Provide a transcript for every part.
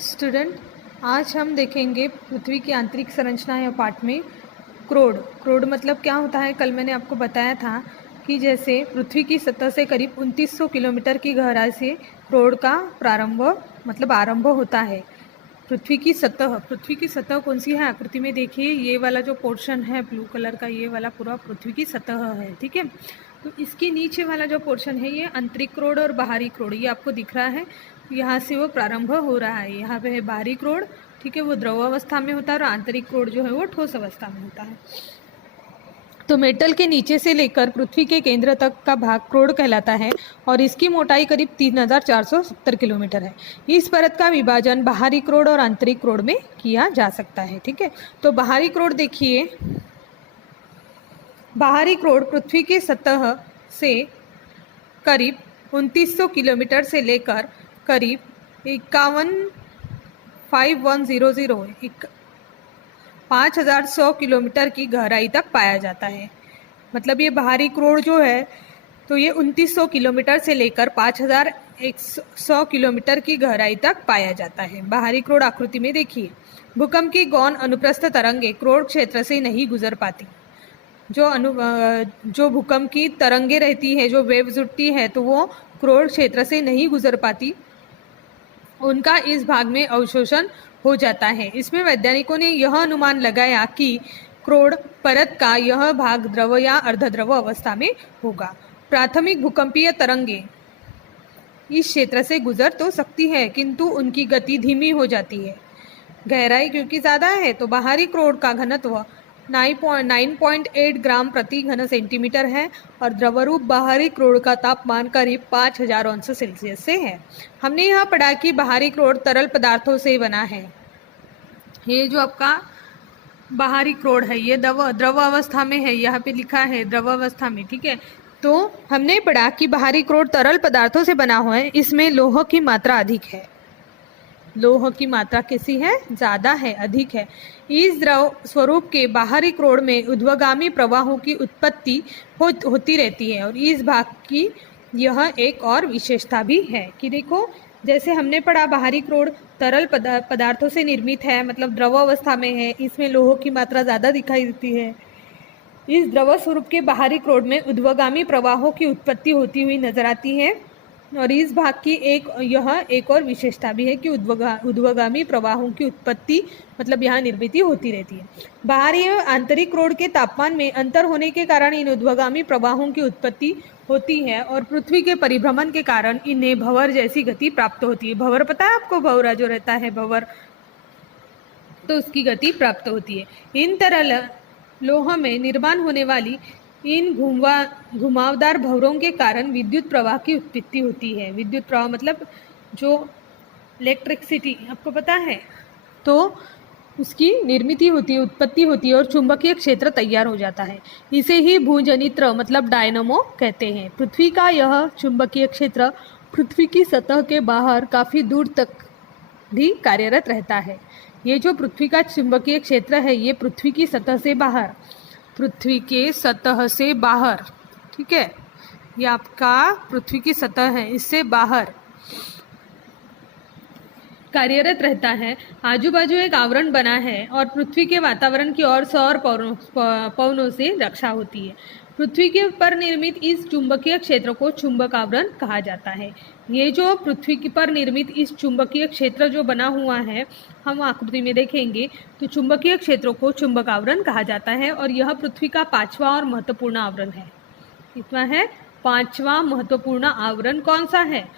Student, आज हम देखेंगे पृथ्वी की आंतरिक संरचना या पाठ में क्रोड। क्रोड मतलब क्या होता है? कल मैंने आपको बताया था कि जैसे पृथ्वी की सतह से करीब 2900 किलोमीटर की गहराई से क्रोड का आरंभ होता है। पृथ्वी की सतह कौन सी है? आकृति में देखिए, ये वाला जो पोर्शन है ब्लू कलर का, ये वाला पूरा पृथ्वी की सतह है। ठीक है, तो इसके नीचे वाला जो पोर्शन है ये आंतरिक क्रोड और बाहरी क्रोड, ये आपको दिख रहा है। यहाँ से वो प्रारंभ हो रहा है। यहाँ पे है बाहरी क्रोड, ठीक है, वो द्रव अवस्था में होता है, और आंतरिक क्रोड जो है वो ठोस अवस्था में होता है। तो मेटल के नीचे से लेकर पृथ्वी के केंद्र तक का भाग क्रोड कहलाता है और इसकी मोटाई करीब 3470 किलोमीटर है। इस परत का विभाजन बाहरी क्रोड और आंतरिक क्रोड में किया जा सकता है। ठीक है, तो बाहरी क्रोड देखिए, बाहरी क्रोड पृथ्वी की सतह से करीब 2900 किलोमीटर से लेकर करीब 5100 किलोमीटर की गहराई तक पाया जाता है। मतलब ये बाहरी क्रोड जो है तो ये 2900 किलोमीटर से लेकर 5100 किलोमीटर की गहराई तक पाया जाता है। बाहरी क्रोड आकृति में देखिए, भूकंप की गौण अनुप्रस्थ तरंगे क्रोड क्षेत्र से नहीं गुजर पाती। जो भूकंप की तरंगे रहती है, जो वेव्स उठती है, तो वो क्रोड क्षेत्र से नहीं गुजर पाती, उनका इस भाग में अवशोषण हो जाता है। इसमें वैज्ञानिकों ने यह अनुमान लगाया कि क्रोड परत का यह भाग द्रव या अर्धद्रव अवस्था में होगा। प्राथमिक भूकंपीय तरंगे इस क्षेत्र से गुजर तो सकती है, किंतु उनकी गति धीमी हो जाती है। गहराई क्योंकि ज़्यादा है तो बाहरी क्रोड का घनत्व 9.8 ग्राम प्रति घन सेंटीमीटर है और द्रवरूप बाहरी क्रोड का तापमान करीब 5000 अंश सेल्सियस से है। हमने यहाँ पढ़ा कि बाहरी क्रोड तरल पदार्थों से बना है। ये जो आपका बाहरी क्रोड है ये द्रव अवस्था में है, यहाँ पे लिखा है द्रव अवस्था में। ठीक है, तो हमने पढ़ा कि बाहरी क्रोड तरल पदार्थों से बना हुआ है, इसमें लोह की मात्रा अधिक है। लोह की मात्रा कैसी है? ज़्यादा है, अधिक है। इस द्रव स्वरूप के बाहरी क्रोड में ऊर्ध्वगामी प्रवाहों की उत्पत्ति होती रहती है और इस भाग की यह एक और विशेषता भी है कि देखो, जैसे हमने पढ़ा बाहरी क्रोड तरल पदार्थों से निर्मित है, मतलब द्रव अवस्था में है, इसमें लोह की मात्रा ज़्यादा दिखाई देती है। इस द्रव स्वरूप के बाहरी क्रोड में ऊर्ध्वगामी प्रवाहों की उत्पत्ति होती हुई नजर आती है और इस भाग की एक और विशेषता भी है कि ऊर्ध्वगामी प्रवाहों की उत्पत्ति मतलब यहाँ निर्मित होती रहती है। बाहरी और आंतरिक क्रोड के तापमान में अंतर होने के कारण इन ऊर्ध्वगामी प्रवाहों की उत्पत्ति होती है और पृथ्वी के परिभ्रमण के कारण इन्हें भंवर जैसी गति प्राप्त होती है। भंवर पता है आपको? भंवरा जो रहता है भंवर, तो उसकी गति प्राप्त होती है। इन तरल लोह में निर्माण होने वाली इन घुमावदार भंवरों के कारण विद्युत प्रवाह की उत्पत्ति होती है। विद्युत प्रवाह मतलब जो इलेक्ट्रिसिटी, आपको पता है, तो उसकी निर्मित होती है, उत्पत्ति होती है और चुंबकीय क्षेत्र तैयार हो जाता है। इसे ही भूजनित्र मतलब डायनमो कहते हैं। पृथ्वी का यह चुंबकीय क्षेत्र पृथ्वी की सतह के बाहर काफ़ी दूर तक भी कार्यरत रहता है। ये जो पृथ्वी का चुंबकीय क्षेत्र है ये पृथ्वी की सतह से बाहर, पृथ्वी के सतह से बाहर, ठीक है, ये आपका पृथ्वी की सतह है, इससे बाहर कार्यरत रहता है। आजू बाजू एक आवरण बना है और पृथ्वी के वातावरण की ओर सौर पवनों से रक्षा होती है। पृथ्वी के पर निर्मित इस चुंबकीय क्षेत्र को चुंबक आवरण कहा जाता है। ये जो पृथ्वी के पर निर्मित इस चुंबकीय क्षेत्र जो बना हुआ है, हम आकृति में देखेंगे तो चुंबकीय क्षेत्र को चुंबक आवरण कहा जाता है और यह पृथ्वी का 5वां और महत्वपूर्ण आवरण है। कितना है? 5वां महत्वपूर्ण आवरण कौन सा है?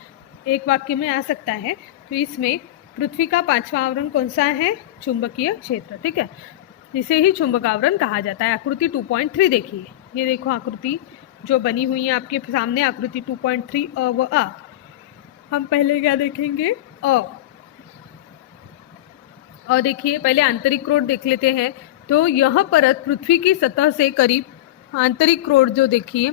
एक वाक्य में आ सकता है, तो इसमें पृथ्वी का 5वां आवरण कौन सा है? चुंबकीय क्षेत्र। ठीक है, इसे ही चुंबक आवरण कहा जाता है। आकृति 2.3 देखिए, ये देखो आकृति जो बनी हुई है आपके सामने, आकृति 2.3 अ व आ। हम पहले क्या देखेंगे? और देखिए, पहले आंतरिक क्रोड देख लेते हैं। तो यह परत पृथ्वी की सतह से करीब, आंतरिक क्रोड जो देखिए,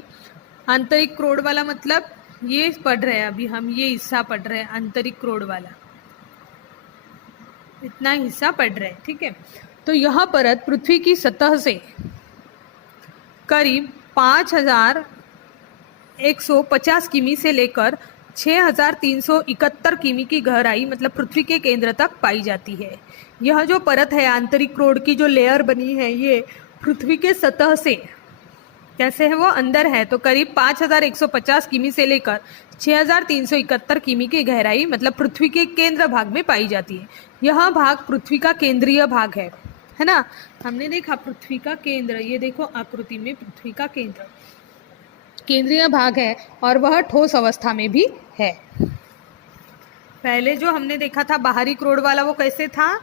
आंतरिक क्रोड वाला मतलब ये पढ़ रहे हैं अभी हम, ये हिस्सा पढ़ रहे हैं आंतरिक क्रोड वाला, इतना हिस्सा पढ़ रहे हैं। ठीक है, तो यह परत पृथ्वी की सतह से करीब 5150 किमी से लेकर 6371 किमी की गहराई मतलब पृथ्वी के केंद्र तक पाई जाती है। यह जो परत है आंतरिक क्रोड की जो लेयर बनी है ये पृथ्वी के सतह से कैसे है वो अंदर है तो करीब 5150 किमी से लेकर 6371 किमी की गहराई मतलब पृथ्वी के केंद्र भाग में पाई जाती है। यह भाग पृथ्वी का केंद्रीय भाग है ना। हमने देखा पृथ्वी का केंद्र, ये देखो आकृति में पृथ्वी का केंद्र केंद्रीय भाग है और वह ठोस अवस्था में भी है। पहले जो हमने देखा था बाहरी क्रोड वाला वो कैसे था,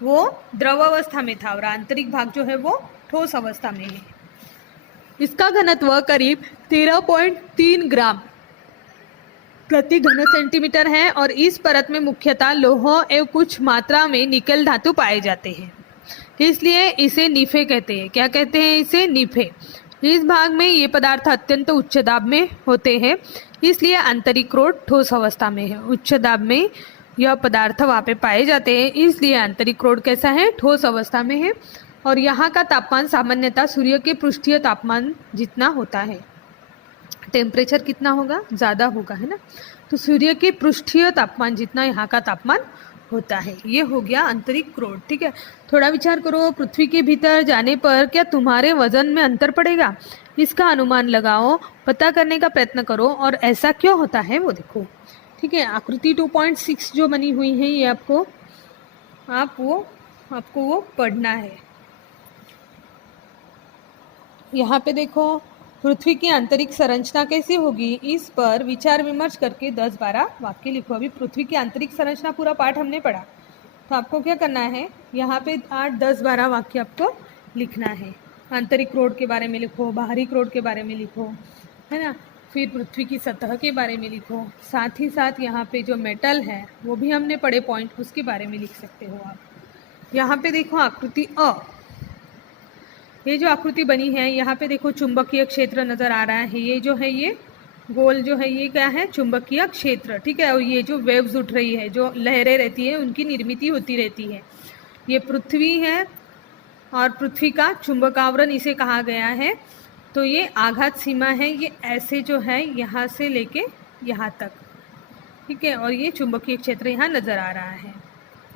वो द्रव अवस्था में था और आंतरिक भाग जो है वो ठोस अवस्था में है। इसका घनत्व करीब 13.3 ग्राम प्रति घन सेंटीमीटर है और इस परत में मुख्यतः लौह एवं कुछ मात्रा में निकेल धातु पाए जाते हैं, इसलिए इसे निफे कहते हैं। क्या कहते हैं इसे? निफे। इस भाग में ये पदार्थ अत्यंत उच्च दाब में होते हैं, इसलिए आंतरिक क्रोड ठोस अवस्था में है। उच्च दाब में यह पदार्थ वहाँ पे पाए जाते हैं, इसलिए आंतरिक क्रोड कैसा है? ठोस अवस्था में है। और यहाँ का तापमान सामान्यतः सूर्य के पृष्ठीय तापमान जितना होता है। टेम्परेचर कितना होगा? ज़्यादा होगा, है ना। तो सूर्य के पृष्ठीय तापमान जितना यहाँ का तापमान होता है। ये हो गया आंतरिक क्रोड। ठीक है, थोड़ा विचार करो, पृथ्वी के भीतर जाने पर क्या तुम्हारे वजन में अंतर पड़ेगा? इसका अनुमान लगाओ, पता करने का प्रयत्न करो और ऐसा क्यों होता है वो देखो। ठीक है, आकृति 2.6 जो बनी हुई है ये आपको वो पढ़ना है। यहाँ पे देखो पृथ्वी की आंतरिक संरचना कैसी होगी, इस पर विचार विमर्श करके 10-12 वाक्य लिखो। अभी पृथ्वी की आंतरिक संरचना पूरा पाठ हमने पढ़ा, तो आपको क्या करना है, यहाँ पे 8-10-12 वाक्य आपको लिखना है। आंतरिक क्रोड के बारे में लिखो, बाहरी क्रोड के बारे में लिखो, है ना। फिर पृथ्वी की सतह के बारे में लिखो, साथ ही साथ यहाँ पे जो मेटल है वो भी हमने पढ़े पॉइंट, उसके बारे में लिख सकते हो आप। यहाँ पे देखो आकृति अ, ये जो आकृति बनी है यहाँ पे देखो चुंबकीय क्षेत्र नज़र आ रहा है। ये जो है ये गोल जो है ये क्या है? चुंबकीय क्षेत्र। ठीक है, और ये जो वेव्स उठ रही है, जो लहरें रहती है, उनकी निर्मित होती रहती है। ये पृथ्वी है और पृथ्वी का चुंबकावरण इसे कहा गया है। तो ये आघात सीमा है, ये ऐसे जो है यहाँ से लेके यहाँ तक। ठीक है, और ये चुंबकीय क्षेत्र यहाँ नज़र आ रहा है।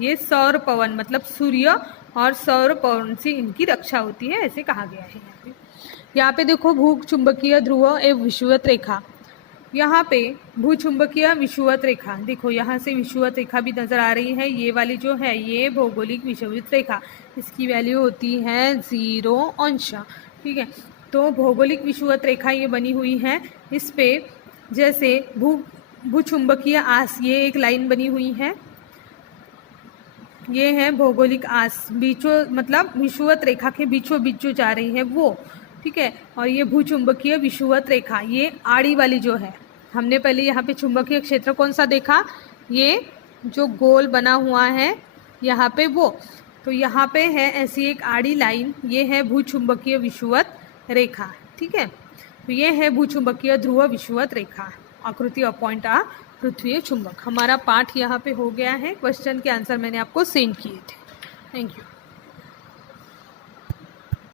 ये सौर पवन मतलब सूर्य और सौर पवन से इनकी रक्षा होती है, ऐसे कहा गया है। यहाँ पे देखो भू चुंबकीय ध्रुव एवं विषुवत रेखा। यहाँ पे भू चुंबकीय विषुवत रेखा देखो, यहाँ से विषुवत रेखा भी नज़र आ रही है। ये वाली जो है ये भौगोलिक विषुवत रेखा, इसकी वैल्यू होती है 0 अंश। ठीक है, तो भौगोलिक विषुवत रेखा ये बनी हुई है। इस पे जैसे भू चुंबकीय आस, ये एक लाइन बनी हुई है, ये है भौगोलिक आस, बीचों मतलब विषुवत रेखा के बीचों बीच जो जा रही है वो। ठीक है, और ये भूचुंबकीय विषुवत रेखा, ये आड़ी वाली जो है, हमने पहले यहाँ पे चुंबकीय क्षेत्र कौन सा देखा, ये जो गोल बना हुआ है यहाँ पे वो, तो यहाँ पे है ऐसी एक आड़ी लाइन, ये है भूचुंबकीय विषुवत रेखा। ठीक है, तो ये है भूचुंबकीय ध्रुव विषुवत रेखा। आकृति अपॉइंट आ पृथ्वी चुंबक। हमारा पाठ यहाँ पे हो गया है। क्वेश्चन के आंसर मैंने आपको सेंड किए थे। Thank you.